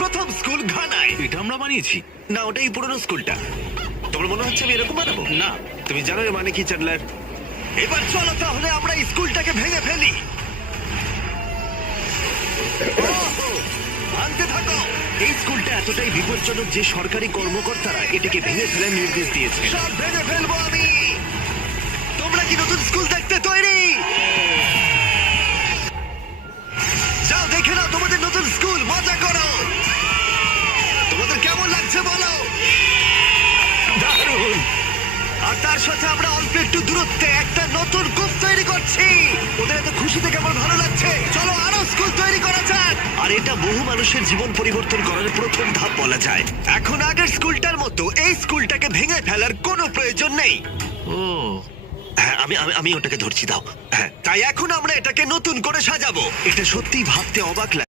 প্রথম স্কুল ঘানায়। এটা আমরা বানিয়েছি। না, ওটাই পুরনো স্কুলটা। তোমার মনে হচ্ছে আমি এরকম বানাবো? না। তুমি জানো এর মানে কি, চ্যান্ডলার? এবার চলো তাহলে আমরা এই স্কুলটাকে ভেঙে ফেলি। ওহো, ভাঙতে থাকো। এই স্কুলটা এতটাই বিপজ্জনক যে সরকারি কর্মকর্তারা এটাকে ভেঙে ফেলার নির্দেশ দিয়েছে। সব ভেঙে ফেলবো আমি। তোমরা কি নতুন স্কুল দেখতে তৈরি? যাও দেখে নাও তোমাদের নতুন স্কুল, মজা করো। তোমাদের কেমন লাগছে বলো? দারুণ। আর তার সাথে আমরা অল্প একটু দূরত্বে একটা নতুন কূপ তৈরি করছি। ওদের এত খুশি দেখে আমার ভালো লাগছে। চলো আরো স্কুল তৈরি করা যাক। আর এটা বহু মানুষের জীবন পরিবর্তন করার প্রথম ধাপ বলা যায়। এখন আগের স্কুলটার মতো এই স্কুলটাকে ভেঙে ফেলার কোনো প্রয়োজন নেই। ও, হ্যাঁ, আমি ওটাকে ধরছি, দাও। হ্যাঁ, তাই এখন আমরা এটাকে নতুন করে সাজাবো। এটা সত্যিই ভাবতে অবাক লাগে।